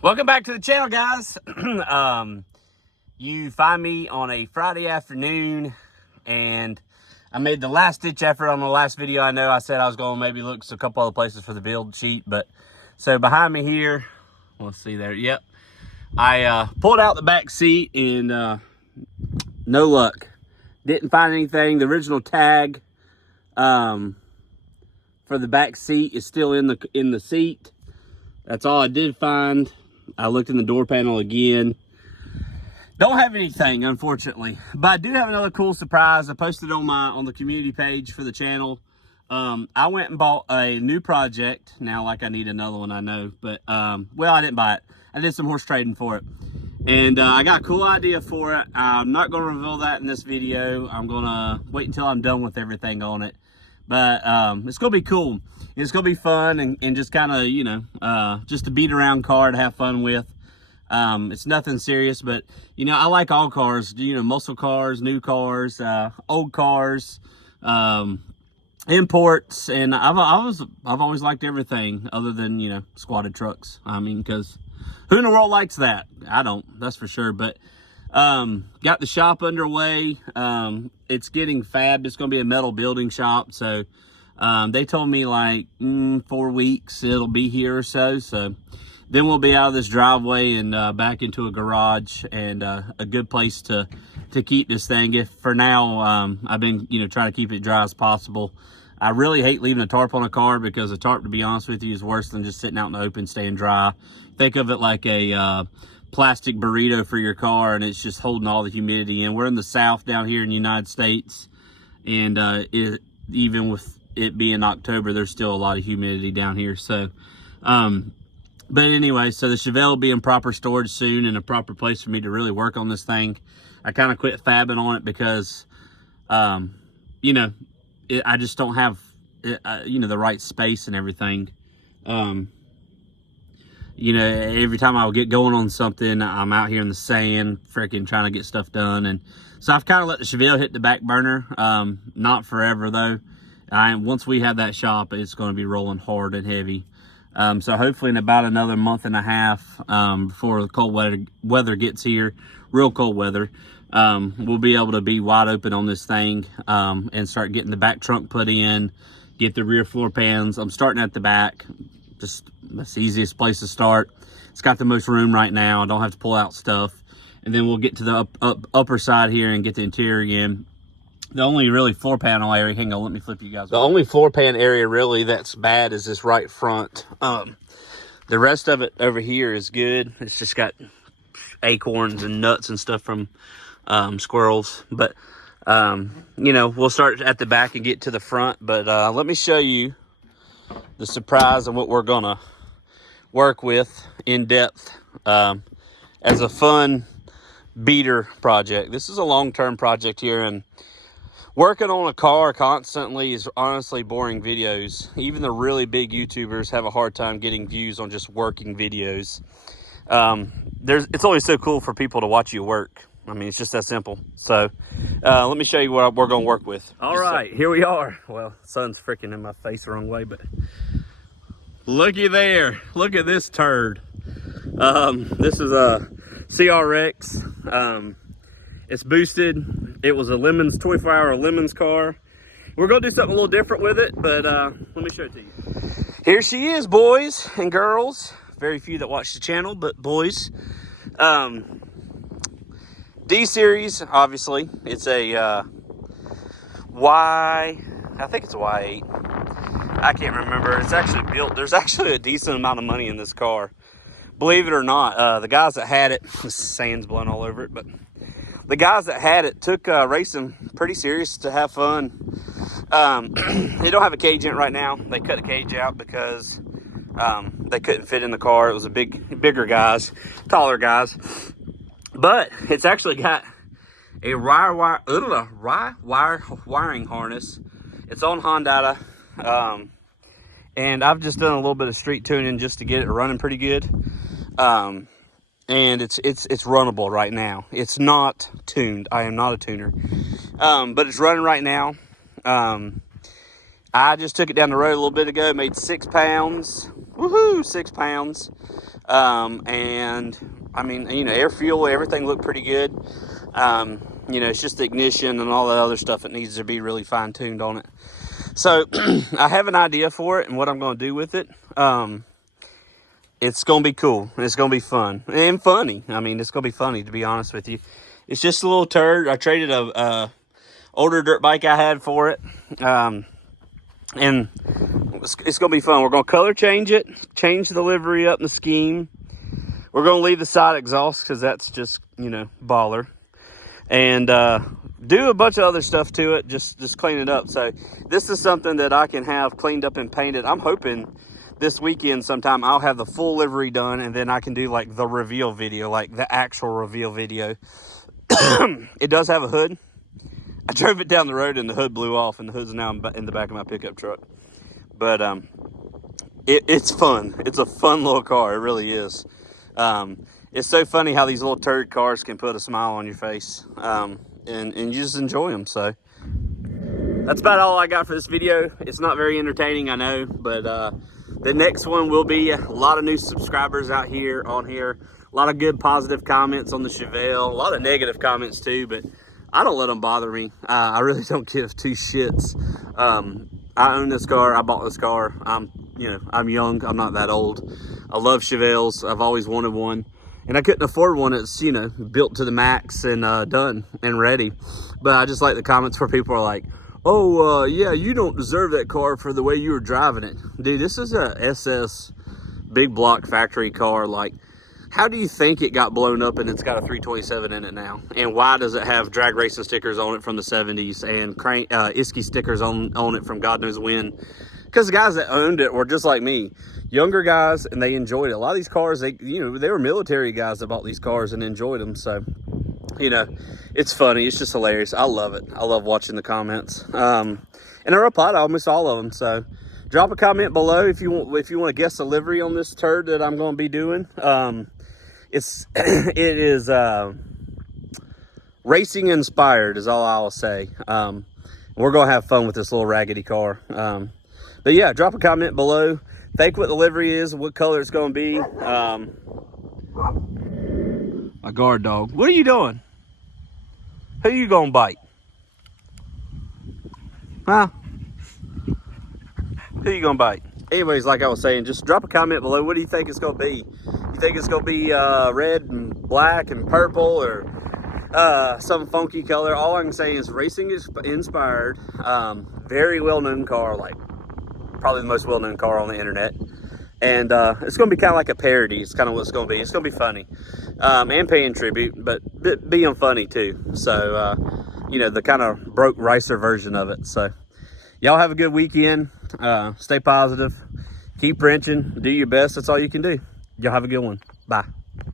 Welcome back to the channel, guys. You find me on a Friday afternoon, and I made the last ditch effort on the last video. I know I said I was going to maybe look a couple other places for the build sheet, but so behind me here, let's see there. Yep, I pulled out the back seat and no luck. Didn't find anything. The original tag for the back seat is still in the seat. That's all I did find. I looked in the door panel again. Don't have anything, unfortunately, but I do have another cool surprise. I posted on the community page for the channel. I went and bought a new project. Now, like, I need another one, I know, but well, I didn't buy it. I did some horse trading for it, and I got a cool idea for it. I'm not going to reveal that in this video. I'm gonna wait until I'm done with everything on it, but it's gonna be cool. It's gonna be fun and just kind of, you know, just a beat around car to have fun with. It's nothing serious, but you know, I like all cars, you know, muscle cars, new cars, old cars, imports, and I've always liked everything other than, you know, squatted trucks. I mean, because who in the world likes that? I don't, that's for sure. But got the shop underway. It's getting fabbed. It's gonna be a metal building shop, so they told me like 4 weeks it'll be here or so. So then we'll be out of this driveway and back into a garage, and a good place to keep this thing. If for now, I've been, you know, trying to keep it dry as possible. I really hate leaving a tarp on a car, because a tarp, to be honest with you, is worse than just sitting out in the open staying dry. Think of it like a plastic burrito for your car, and it's just holding all the humidity in. We're in the South down here in the United States, and even with it being October, there's still a lot of humidity down here. So but anyway, so the chevelle will be in proper storage soon, and a proper place for me to really work on this thing. I kind of quit fabbing on it because you know, I just don't have you know, the right space and everything. You know, every time I get going on something, I'm out here in the sand freaking trying to get stuff done. And so I've kind of let the chevelle hit the back burner. Not forever though. Once we have that shop, it's going to be rolling hard and heavy. So hopefully in about another month and a half, before the cold weather gets here, real cold weather, we'll be able to be wide open on this thing, and start getting the back trunk put in, get the rear floor pans. I'm starting at the back. Just that's the easiest place to start. It's got the most room right now. I don't have to pull out stuff. And then we'll get to the upper side here and get the interior in. The only really floor panel area, hang on, let me flip you guys. The only floor pan area really that's bad is this right front. The rest of it over here is good. It's just got acorns and nuts and stuff from squirrels. But, you know, we'll start at the back and get to the front. But let me show you the surprise and what we're gonna work with in depth as a fun beater project. This is a long-term project here, and working on a car constantly is honestly boring videos. Even the really big YouTubers have a hard time getting views on just working videos. It's always so cool for people to watch you work. I mean, it's just that simple. So let me show you what we're going to work with. All right, here we are. Well, sun's freaking in my face the wrong way, but looky there. Look at this turd. This is a CRX. It's boosted. It was a Lemons 24-hour Lemons car. We're going to do something a little different with it, but let me show it to you. Here she is, boys and girls. Very few that watch the channel, but boys. D series, obviously. It's a I think it's a Y8. I can't remember. It's actually built. There's actually a decent amount of money in this car. Believe it or not, the guys that had it, the sand's blowing all over it, but the guys that had it took racing pretty serious to have fun. They don't have a cage in it right now. They cut the cage out because they couldn't fit in the car. It was bigger guys, taller guys. But it's actually got a wiring harness. It's on Honda, and I've just done a little bit of street tuning just to get it running pretty good. And it's runnable right now. It's not tuned. I am not a tuner, but it's running right now. I just took it down the road a little bit ago. Made 6 pounds. Woohoo! 6 pounds. And I mean, you know, air, fuel, everything looked pretty good. You know, it's just the ignition and all that other stuff that needs to be really fine-tuned on it. So I have an idea for it and what I'm going to do with it. It's going to be cool. It's going to be fun and funny. I mean, it's going to be funny, to be honest with you. It's just a little turd. I traded a older dirt bike I had for it. And it's going to be fun. We're going to color change it, change the livery up in the scheme. We're going to leave the side exhaust because that's just, you know, baller. And do a bunch of other stuff to it, just clean it up. So this is something that I can have cleaned up and painted. I'm hoping this weekend sometime I'll have the full livery done, and then I can do like the reveal video, like the actual reveal video. It does have a hood. I drove it down the road and the hood blew off, and the hood's now in the back of my pickup truck. But it's fun. It's a fun little car. It really is. It's so funny how these little turd cars can put a smile on your face, and you just enjoy them. So that's about all I got for this video. It's not very entertaining, I know, but the next one will be a lot of new subscribers out here on here. A lot of good positive comments on the Chevelle. A lot of negative comments too, but I don't let them bother me. I really don't give two shits. I own this car. I bought this car. I'm young. I'm not that old. I love Chevelles. I've always wanted one. And I couldn't afford one that's, you know, built to the max and done and ready. But I just like the comments where people are like, oh, yeah, you don't deserve that car for the way you were driving it. Dude, this is a SS big block factory car. Like, how do you think it got blown up and it's got a 327 in it now? And why does it have drag racing stickers on it from the 70s and Isky stickers on it from God knows when? Because the guys that owned it were just like me, younger guys, and they enjoyed it. A lot of these cars, they were military guys that bought these cars and enjoyed them. So, you know, it's funny. It's just hilarious. I love it. I love watching the comments. And I reply to almost all of them. So drop a comment below if you want to guess the livery on this turd that I'm going to be doing. It is racing inspired is all I'll say. We're going to have fun with this little raggedy car. But yeah, drop a comment below. Think what the livery is, what color it's going to be. My guard dog. What are you doing? Who you going to bite? Huh? Who you going to bite? Anyways, like I was saying, just drop a comment below. What do you think it's going to be? You think it's going to be red and black and purple, or some funky color? All I can say is racing is inspired. Very well-known car, like probably the most well-known car on the internet. And it's going to be kind of like a parody. It's kind of what it's going to be. It's going to be funny and paying tribute, but being funny too. So, you know, the kind of broke racer version of it. So y'all have a good weekend. Stay positive. Keep wrenching. Do your best. That's all you can do. Y'all have a good one. Bye.